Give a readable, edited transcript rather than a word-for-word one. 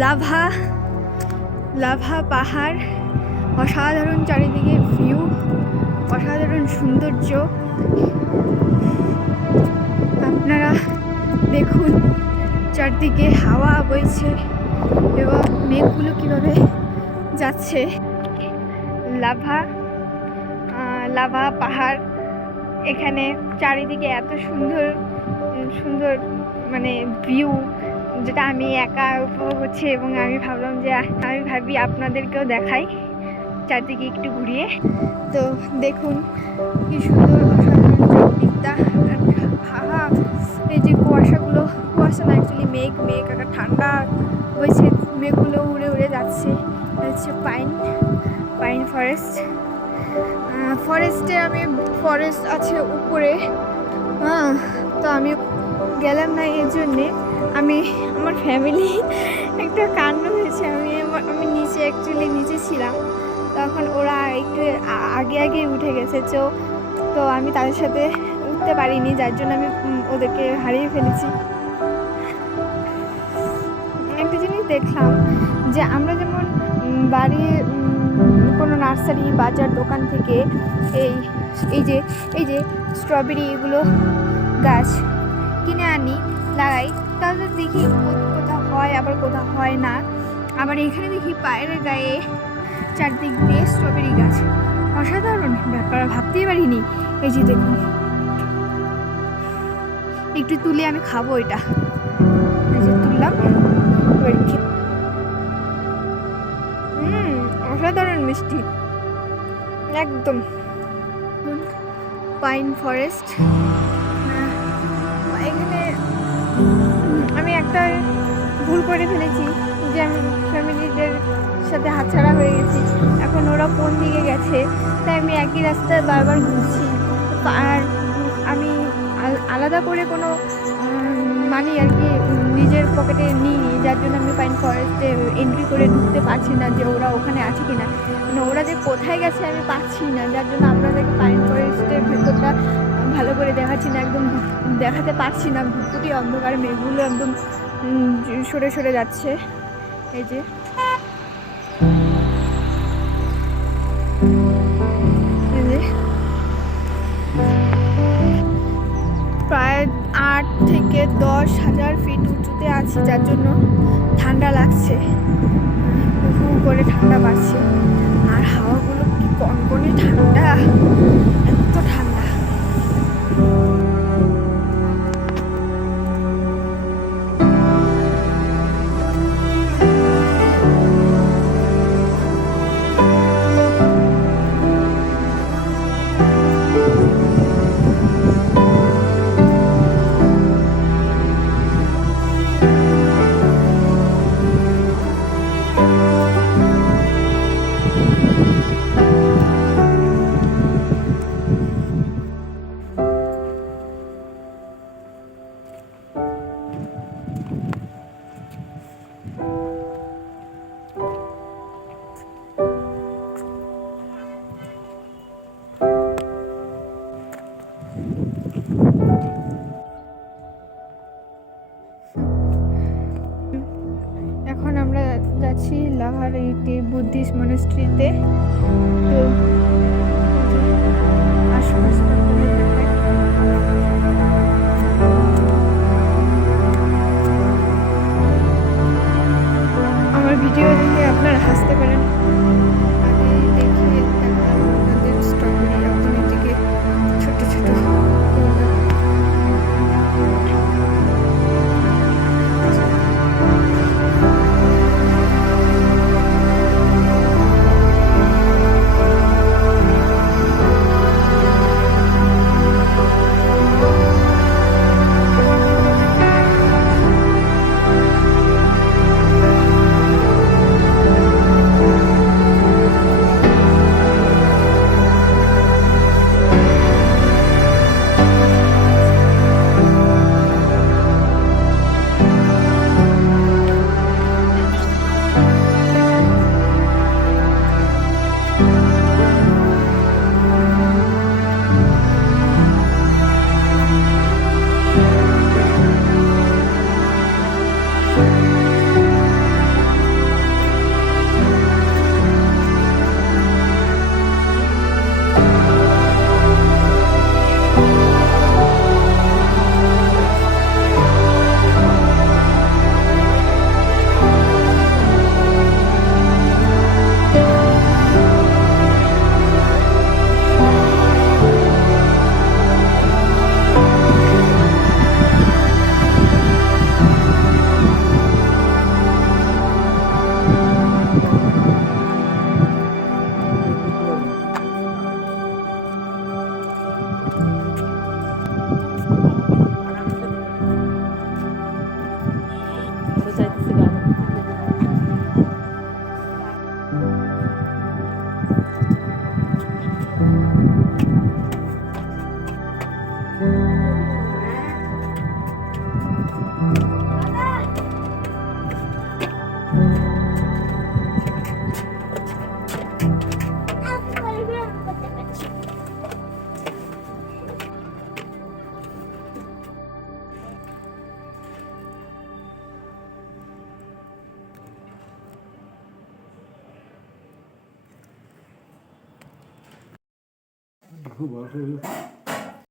Lava lava পাহাড়, অসাধারণ চারিদিকে ভিউ, অসাধারণ সৌন্দর্য। আপনারা দেখুন চারদিকে হাওয়া বইছে এবং মেঘগুলো কিভাবে যাচ্ছে। লাভা লাভা পাহাড়, এখানে চারিদিকে এত সুন্দর সুন্দর মানে ভিউ, যেটা আমি একা উপভোগ করছি এবং আমি ভাবলাম যে আমি ভাবি আপনাদেরকেও দেখাই চারদিকে একটু ঘুরিয়ে। তো দেখুন কি সুন্দর অসাধারণ দিকটা। হাহা, এই যে কুয়াশাগুলো, কুয়াশা না অ্যাকচুয়ালি মেঘ, মেঘ একটা ঠান্ডা হয়েছে, মেঘগুলো উড়ে উড়ে যাচ্ছে। হচ্ছে পাইন ফরেস্ট। ফরেস্টে ফরেস্ট আছে উপরে, তো আমি গেলাম না। এর জন্যে আমার ফ্যামিলি একটা কাণ্ড হয়েছে। আমি নিচে অ্যাকচুয়ালি নিচে ছিলাম, তখন ওরা একটু আগে উঠে গেছে। তো আমি তাদের সাথে উঠতে পারিনি, যার জন্য আমি ওদেরকে হারিয়ে ফেলেছি। একটা জিনিস দেখলাম যে আমরা যেমন বাড়ি কোনো নার্সারি, বাজার, দোকান থেকে এই যে স্ট্রবেরি এগুলো গাছ কিনে আনি, লাগাই, তাহলে দেখি কোথাও হয় আবার কোথাও হয় না। আবার এখানে দেখি পায়ের গায়ে চারদিক দিয়ে স্ট্রবেরি গাছ। অসাধারণ ব্যাপার, ভাবতেই পারিনি। এই যে দেখুন, একটু তুলে আমি খাবো এটা। এই যে তুললাম, অসাধারণ মিষ্টি একদম। পাইন ফরেস্ট, এখানে আমি একটা ভুল করে ফেলেছি যে আমি ফ্যামিলিদের সাথে হাতছাড়া হয়ে গেছি। এখন ওরা কোন দিকে গেছে, তাই আমি একই রাস্তায় বারবার ঘুরছি। আর আমি আলাদা করে কোনো মানি আর কি নিজের পকেটে নিইনি, যার জন্য আমি পাইন ফরেস্টে এন্ট্রি করে ঢুকতে পারছি না যে ওরা ওখানে আছে কিনা। মানে ওরা যে কোথায় গেছে আমি পাচ্ছি না, যার জন্য আপনাদেরকে পাইন ফরেস্টের ভেতরটা ভালো করে দেখাচ্ছি না, একদম দেখাতে পারছি না। ভুটকুটি অন্ধকার, মেঘগুলো একদম সরে সরে যাচ্ছে। এই যে প্রায় 8 থেকে 10 হাজার ফিট উঁচুতে আছি, যার জন্য ঠান্ডা লাগছে, হু করে ঠান্ডা বাড়ছে। আর হাওয়াগুলো কি কনকনে ঠান্ডা, এত ঠান্ডা। এখন আমরা যাচ্ছি লাভার একটি বুদ্ধিস্ট মনাস্ট্রিতে। তো আশপাশটা আমার ভিডিও দেখে আপনারা হাসতে পারেন। আগে দেখে আপনাদের স্ট্রবেরি আপনাদের দিকে ছোট ছোট বয়স হয়ে গেছে